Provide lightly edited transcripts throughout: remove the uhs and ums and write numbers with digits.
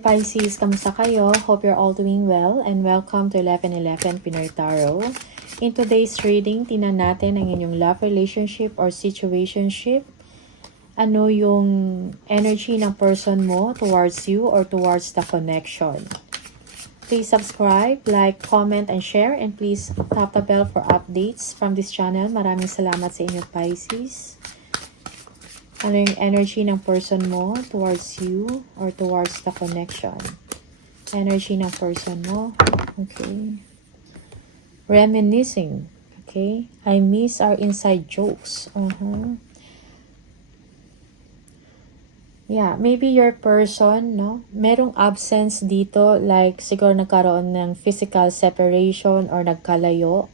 Pisces, kamusta kayo? Hope you're all doing well and welcome to 1111 Pinoy Tarot. In today's reading, tingnan natin ang inyong love relationship or situationship. Ano yung energy ng person mo towards you or towards the connection. Please subscribe, like, comment, and share. And please tap the bell for updates from this channel. Maraming salamat sa inyo, Pisces. Ano yung energy ng person mo towards you or towards the connection? Energy ng person mo. Okay. Reminiscing. Okay. I miss our inside jokes. Yeah, maybe your person, no? Merong absence dito, like siguro nagkaroon ng physical separation or nagkalayo.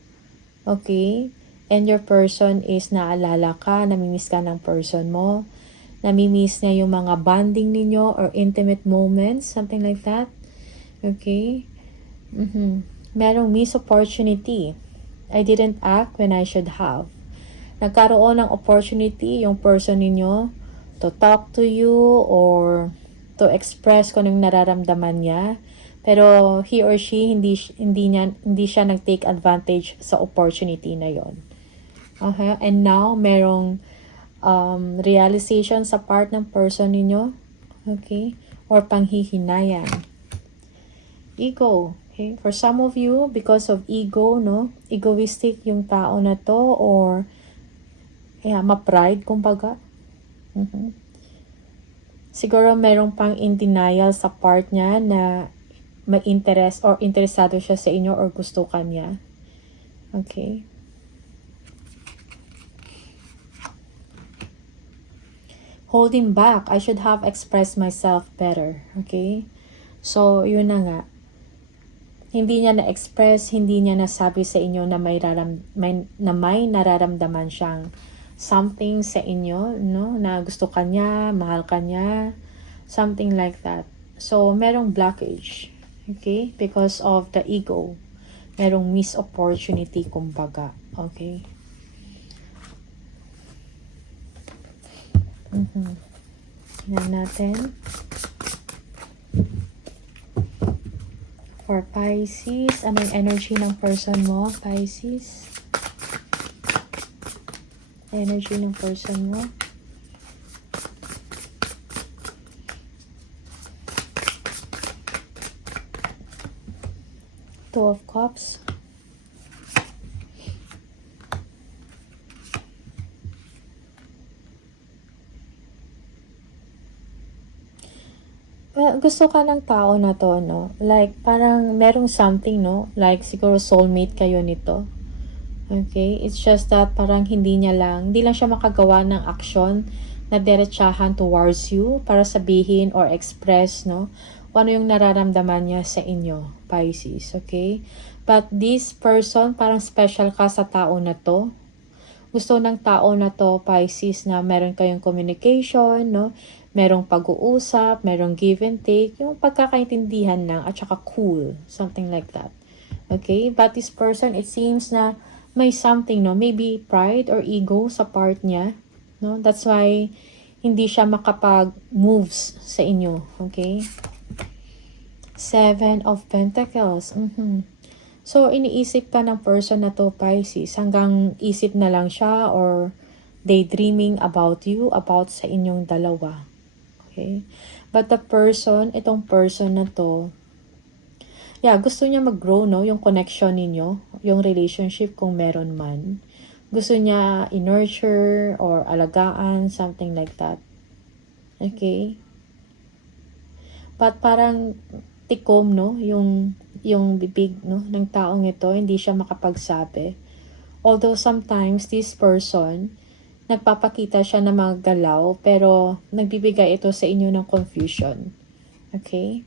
Okay? And your person is naalala ka, namimiss ka ng person mo. Namimiss niya yung mga bonding ninyo or intimate moments, something like that. Okay? Merong missed opportunity. I didn't act when I should have. Nagkaroon ng opportunity yung person ninyo to talk to you or to express kung anong nararamdaman niya. Pero he or she, hindi siya nag-take advantage sa opportunity na yon. And now, merong realization sa part ng person ninyo. Okay? Or panghihinayang. Ego. Okay? For some of you, because of ego, no? Egoistic yung tao na to or ma-pride, kumbaga. Siguro merong pang in denial sa part niya na may interest or interesado siya sa inyo or gusto ka niya. Okay? Holding back. I should have expressed myself better. Okay? So, yun na nga. Hindi niya na-express, hindi niya nasabi sa inyo na may nararamdaman siyang something sa inyo, no? Na gusto ka niya, mahal ka niya, something like that. So, merong blockage. Okay? Because of the ego. Merong missed opportunity, kumbaga. Okay? Tingnan natin. For Pisces, anong energy ng person mo, Pisces? Energy ng person mo. Two of Cups. Gusto ka ng tao na to, no? Like, parang merong something, no? Like, siguro soulmate kayo nito. Okay? It's just that parang hindi lang siya makagawa ng action na diretsahan towards you para sabihin or express, no? Kung ano yung nararamdaman niya sa inyo, Pisces. Okay? But this person, parang special ka sa tao na to. Gusto ng tao na to, Pisces, na meron kayong communication, no? Merong pag-uusap, merong give and take, yung pagkakaintindihan lang, at saka cool, something like that. Okay? But this person, it seems na may something, no? Maybe pride or ego sa part niya, no? That's why hindi siya makapag-moves sa inyo. Okay? Seven of Pentacles. So, iniisip ka ng person na to, Pisces, hanggang isip na lang siya or daydreaming about you, about sa inyong dalawa. Okay? But the person, itong person na to, gusto niya mag-grow, no? Yung connection ninyo, yung relationship kung meron man. Gusto niya i-nurture or alagaan, something like that. Okay? But parang tikom, no? Yung bibig, no? Ng taong ito, hindi siya makapagsabi. Although sometimes this person, nagpapakita siya na mga galaw, pero nagbibigay ito sa inyo ng confusion. Okay?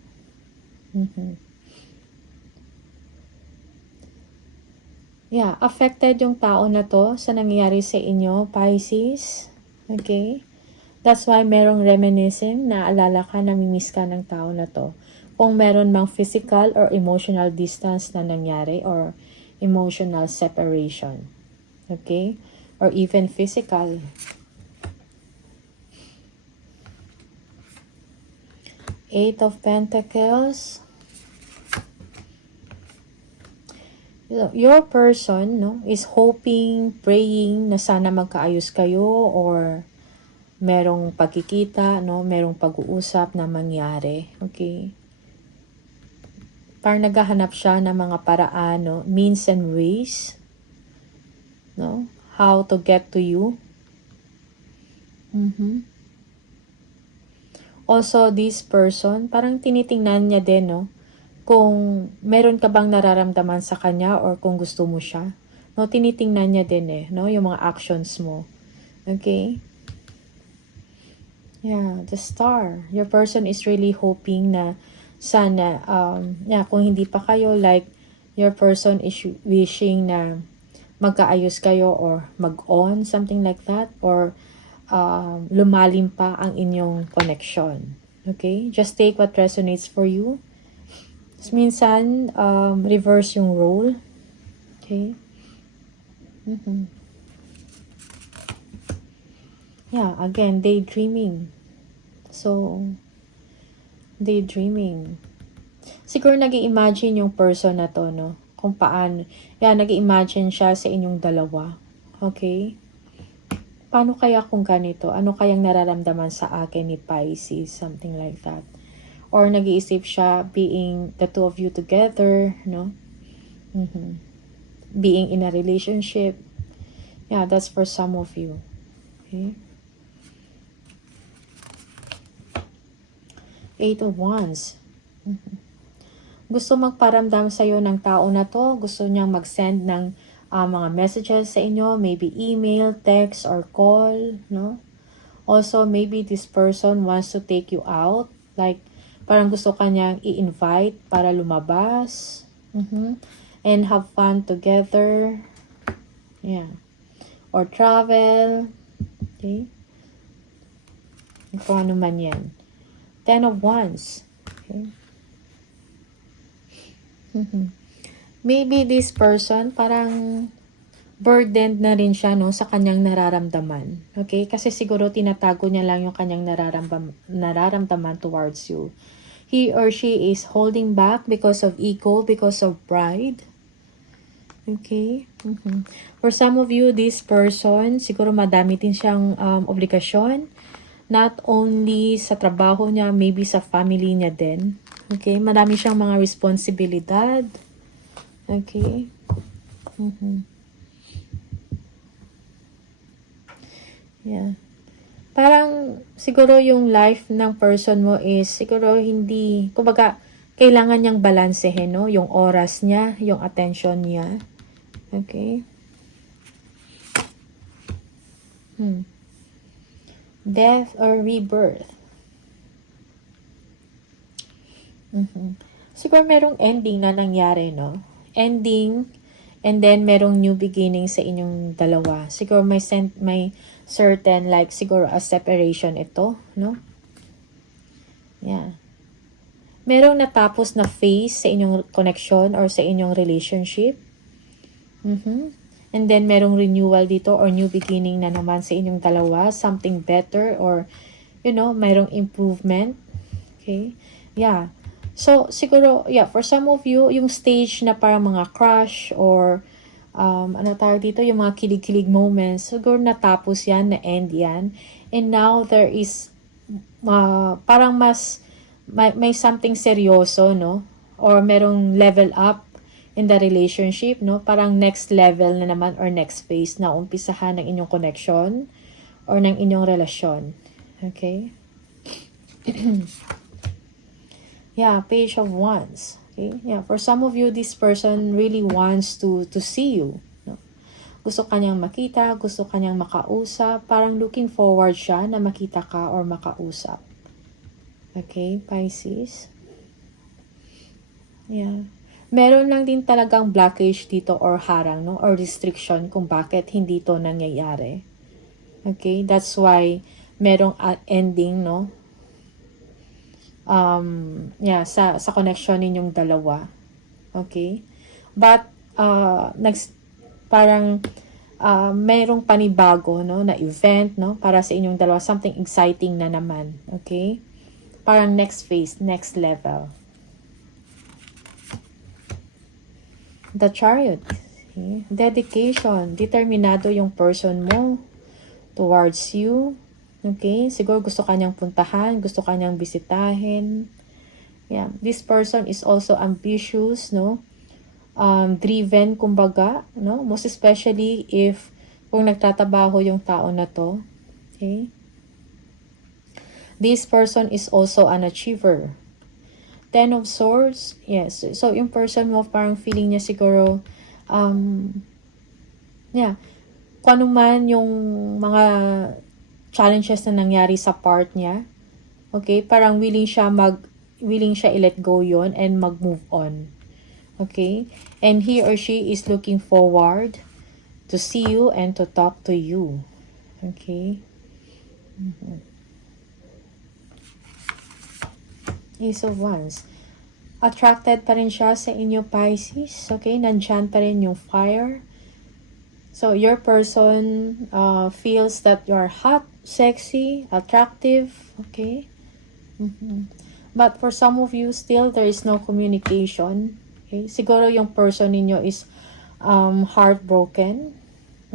Affected yung tao na to sa nangyayari sa inyo, Pisces. Okay? That's why merong reminiscing, naalala ka, namimiss ka ng tao na to. Kung meron mang physical or emotional distance na nangyari or emotional separation. Okay? Or even physical. Eight of Pentacles. Your person, no, is hoping, praying na sana magkaayos kayo or merong pagkikita, no, merong pag-uusap na mangyari. Okay? Parang naghahanap siya ng mga paraan, no, means and ways, no, how to get to you. Also, this person, parang tinitingnan niya din, no, kung meron ka bang nararamdaman sa kanya or kung gusto mo siya. No, tinitingnan niya din no, yung mga actions mo. Okay? Yeah, the Star. Your person is really hoping na sana, kung hindi pa kayo, like, your person is wishing na magkaayos kayo or mag-on, something like that, or lumalim pa ang inyong connection. Okay? Just take what resonates for you. Minsan, reverse yung role. Okay? Yeah, again, daydreaming. So, daydreaming. Siguro nag-i-imagine yung person na to, no? Kung paano. Yeah, nag-i-imagine siya sa inyong dalawa. Okay? Paano kaya kung ganito? Ano kayang nararamdaman sa akin ni Pisces? Something like that. Or nag-iisip siya being the two of you together, no? Being in a relationship. Yeah, that's for some of you. Okay? Eight of Wands. Gusto magparamdam sa'yo ng tao na to. Gusto niyang mag-send ng mga messages sa inyo. Maybe email, text, or call, no? Also, maybe this person wants to take you out. Like, parang gusto kanyang i-invite para lumabas. And have fun together. Yeah. Or travel. Okay. Kung ano man yan. Ten of Wands. Okay. Maybe this person parang burdened na rin siya, no, sa kanyang nararamdaman. Okay? Kasi siguro tinatago niya lang yung kanyang nararamdaman towards you. He or she is holding back because of ego, because of pride. Okay? For some of you, this person, siguro madami din siyang obligasyon. Not only sa trabaho niya, maybe sa family niya din. Okay? Madami siyang mga responsibilidad. Okay? Yeah. Parang siguro yung life ng person mo is siguro hindi, kumbaga, kailangan niyang balansehin, no? Yung oras niya, yung attention niya. Okay? Death or rebirth. Siguro merong ending na nangyari, no? Ending, and then merong new beginning sa inyong dalawa. Siguro may certain, like, siguro a separation ito, no? Yeah. Merong natapos na phase sa inyong connection or sa inyong relationship. And then, merong renewal dito or new beginning na naman sa inyong dalawa. Something better or, merong improvement. Okay? Yeah. So, siguro, yeah, for some of you, yung stage na parang mga crush or ano tawag dito, yung mga kilig-kilig moments, siguro natapos yan, na-end yan. And now, there is parang mas may something seryoso, no? Or merong level up in the relationship, no? Parang next level na naman or next phase na umpisahan ng inyong connection or ng inyong relasyon. Okay? Yeah, Page of Wands. Okay? Yeah, for some of you, this person really wants to see you. No? Gusto kanyang makita, gusto kanyang makausap, parang looking forward siya na makita ka or makausap. Okay, Pisces. Yeah. Meron lang din talagang blockage dito or harang, no? Or restriction kung bakit hindi to nangyayari. Okay, that's why merong ending, no? Yeah, sa connection ninyong dalawa. Okay? But, parang, merong panibago, no? Na event, no? Para sa inyong dalawa. Something exciting na naman. Okay? parang next phase, next level. The Chariot. Okay? Dedication. Determinado yung person mo towards you. Okay? Siguro gusto kanyang puntahan, gusto kanyang bisitahin. Yeah. This person is also ambitious, no? Driven, kumbaga, no? Most especially if kung nagtatrabaho yung tao na to. Okay? This person is also an achiever. Ten of Swords, yes. So, yung person mo, parang feeling niya siguro, yeah, kung ano man yung mga challenges na nangyari sa part niya, okay, parang willing siya i-let go yon and mag-move on. Okay? And he or she is looking forward to see you and to talk to you. Okay? Ace of Wands. Attracted pa rin siya sa inyo, Pisces. Okay? Nandyan pa rin yung fire. So, your person feels that you're hot, sexy, attractive. Okay? But for some of you, still, there is no communication. Okay? Siguro yung person ninyo is heartbroken.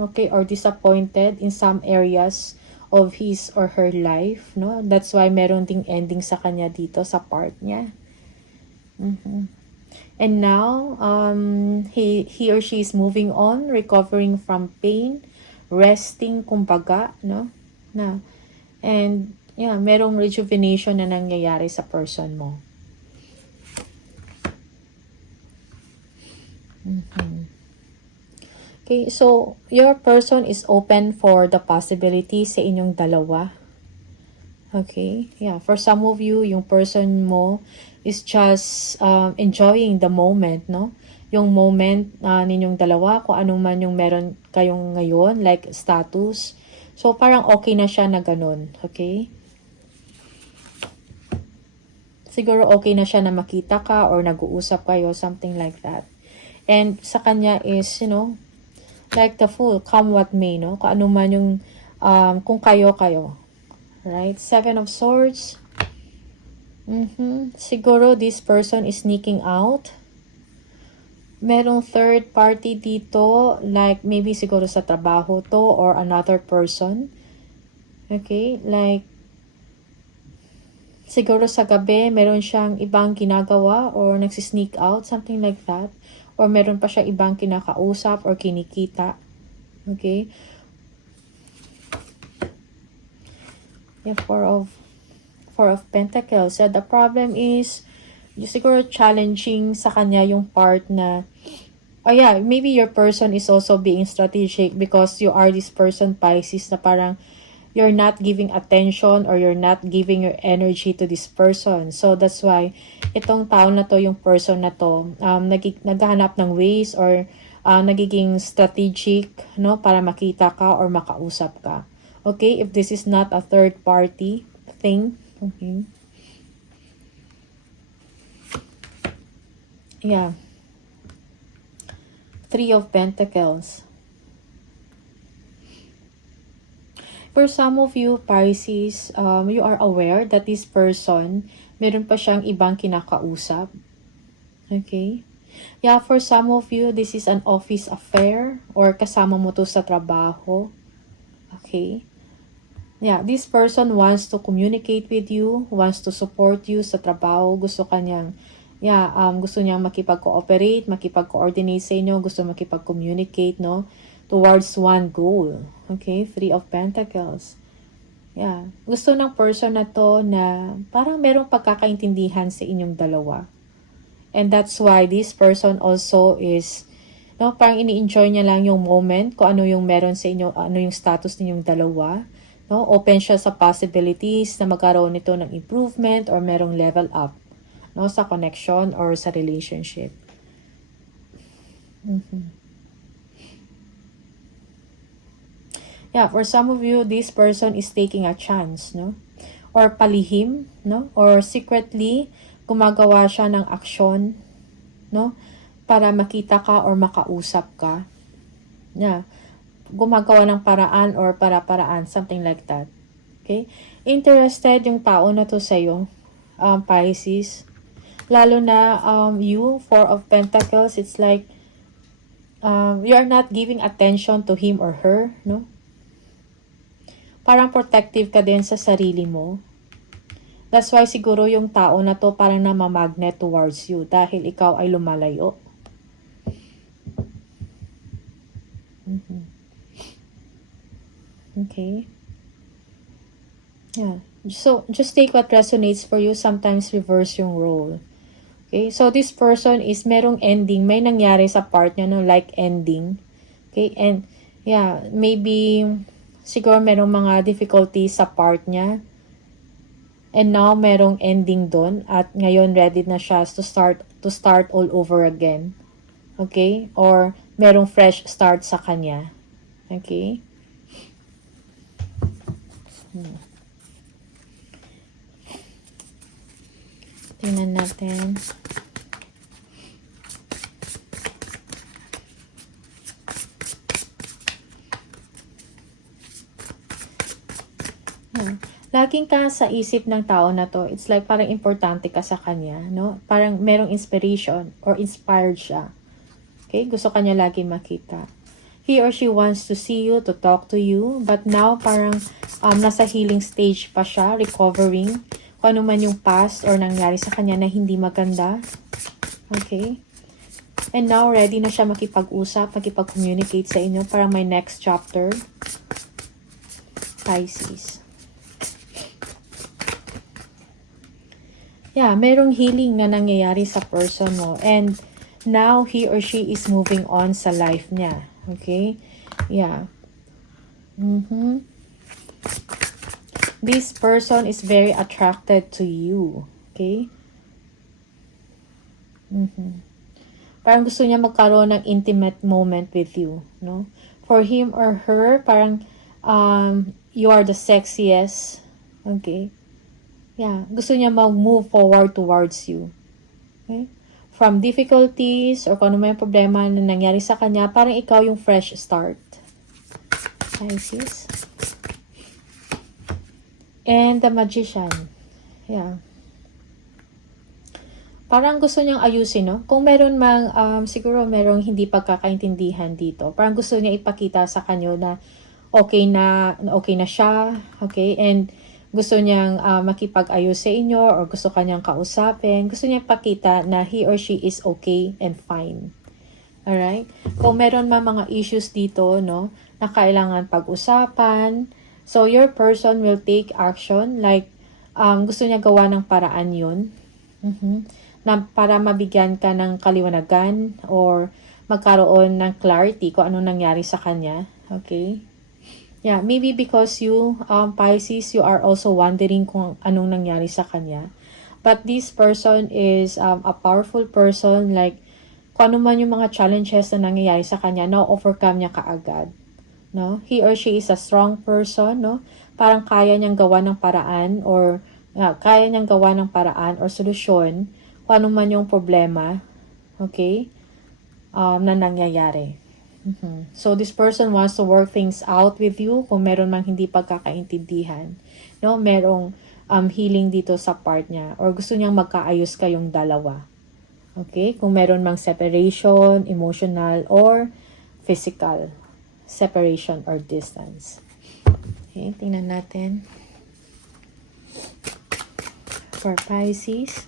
Okay? Or disappointed in some areas of his or her life. No? That's why meron ding ending sa kanya dito sa part niya. And now, he or she is moving on, recovering from pain, resting, kumbaga, no? And, yeah, merong rejuvenation na nangyayari sa person mo. Okay, so, your person is open for the possibility sa inyong dalawa. Okay, yeah, for some of you, yung person mo is just enjoying the moment, no? Yung moment ninyong dalawa, kung anong man yung meron kayong ngayon, like status. So, parang okay na siya na ganun, okay? Siguro okay na siya na makita ka or nag-uusap kayo, something like that. And sa kanya is, you know, like the Fool, come what may, no? Kung ano man yung, kung kayo. Right? Seven of Swords. Siguro this person is sneaking out. Merong third party dito, like maybe siguro sa trabaho to or another person. Okay? Like, siguro sa gabi, meron siyang ibang ginagawa or nagsisneak out, something like that. Or meron pa siya ibang kinakausap or kinikita. Okay? Yeah, Four of Pentacles. So, the problem is, siguro challenging sa kanya yung part na, yeah, maybe your person is also being strategic because you are this person, Pisces, na parang you're not giving attention or you're not giving your energy to this person. So, that's why, itong tao na to, yung person na to, naghahanap ng ways or nagiging strategic, no, para makita ka or makausap ka. Okay, if this is not a third party thing, okay. Yeah. Three of Pentacles. For some of you, Pisces, you are aware that this person, meron pa siyang ibang kinakausap. Okay? Yeah, for some of you, this is an office affair or kasama mo to sa trabaho. Okay? Yeah, this person wants to communicate with you, wants to support you sa trabaho, gusto niyang makipag-cooperate, makipag-coordinate sa inyo, gusto makipag-communicate, no, towards one goal. Okay, Three of Pentacles. Yeah, gusto ng person na to na parang merong pagkakaintindihan sa inyong dalawa. And that's why this person also is, no, parang ini-enjoy niya lang yung moment, kung ano yung meron sa inyo, ano yung status ninyong dalawa. No, open siya sa possibilities na magkaroon nito ng improvement or merong level up, no, sa connection or sa relationship. Yeah, for some of you, this person is taking a chance, no, or palihim, no, or secretly gumagawa siya ng aksyon, no, para makita ka or makausap ka. Yeah, gumagawa ng paraan or para-paraan, something like that. Okay? Interested yung tao na to sa'yo. Pisces. Lalo na you, Four of Pentacles, it's like you are not giving attention to him or her, no? Parang protective ka din sa sarili mo. That's why siguro yung tao na to parang namamagnet towards you dahil ikaw ay lumalayo. Okay. Yeah. So, just take what resonates for you. Sometimes reverse yung role. Okay. So, this person is merong ending. May nangyari sa part niya, no? Like ending. Okay. And, yeah, maybe siguro merong mga difficulties sa part niya. And now, merong ending doon. At ngayon, ready na siya to start all over again. Okay? Or, merong fresh start sa kanya. Okay? Tingnan natin. Laging ka sa isip ng tao na to, it's like parang importante ka sa kanya, no? Parang merong inspiration or inspired siya. Okay? Gusto kanya lagi makita. He or she wants to see you, to talk to you, but now parang nasa healing stage pa siya, recovering. Kung ano man yung past or nangyari sa kanya na hindi maganda. Okay? And now, ready na siya makipag-usap, makipag-communicate sa inyo. Parang may next chapter. Pisces. Yeah, merong healing na nangyayari sa person mo. And now, he or she is moving on sa life niya. Okay? Yeah. This person is very attracted to you. Okay? Parang gusto niya magkaroon ng intimate moment with you. No? For him or her, parang you are the sexiest. Okay? Yeah. Gusto niya mag-move forward towards you. Okay? From difficulties or kung ano may problema na nangyari sa kanya, parang ikaw yung fresh start. Pisces. And the Magician. Yeah. Parang gusto niyang ayusin, no? Kung meron mang, siguro merong hindi pagkakaintindihan dito. Parang gusto niya ipakita sa kanyo na okay na siya. Okay? And gusto niyang makipag-ayos sa inyo or gusto kanyang kausapin. Gusto niya ipakita na he or she is okay and fine. Alright? Kung meron mga issues dito, no, na kailangan pag-usapan, so your person will take action. Like, gusto niya gawa ng paraan yun. Na para mabigyan ka ng kaliwanagan or magkaroon ng clarity kung anong nangyari sa kanya. Okay? Yeah, maybe because you, Pisces, you are also wondering kung anong nangyari sa kanya. But this person is a powerful person, like, kung ano man yung mga challenges na nangyayari sa kanya, na-overcome niya kaagad. No? He or she is a strong person, no? Parang kaya niyang gawa ng paraan or solusyon kung ano man yung problema, okay, na nangyayari. So, this person wants to work things out with you kung meron mang hindi pagkakaintindihan. No? Merong healing dito sa part niya or gusto niyang magkaayos kayong dalawa. Okay? Kung meron mang separation, emotional, or physical separation or distance. Okay, tingnan natin. For Pisces.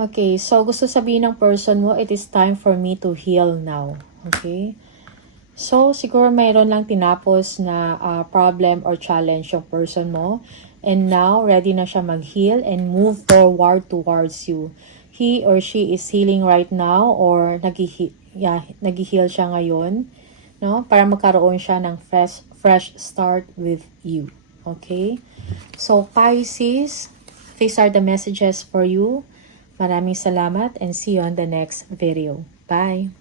Okay, so gusto sabihin ng person mo, it is time for me to heal now. Okay? So, siguro mayroon lang tinapos na problem or challenge yung person mo. And now, ready na siya mag-heal and move forward towards you. He or she is healing right now or nag-heal siya ngayon. No? Para magkaroon siya ng fresh start with you. Okay? So, Pisces, these are the messages for you. Maraming salamat and see you on the next video. Bye!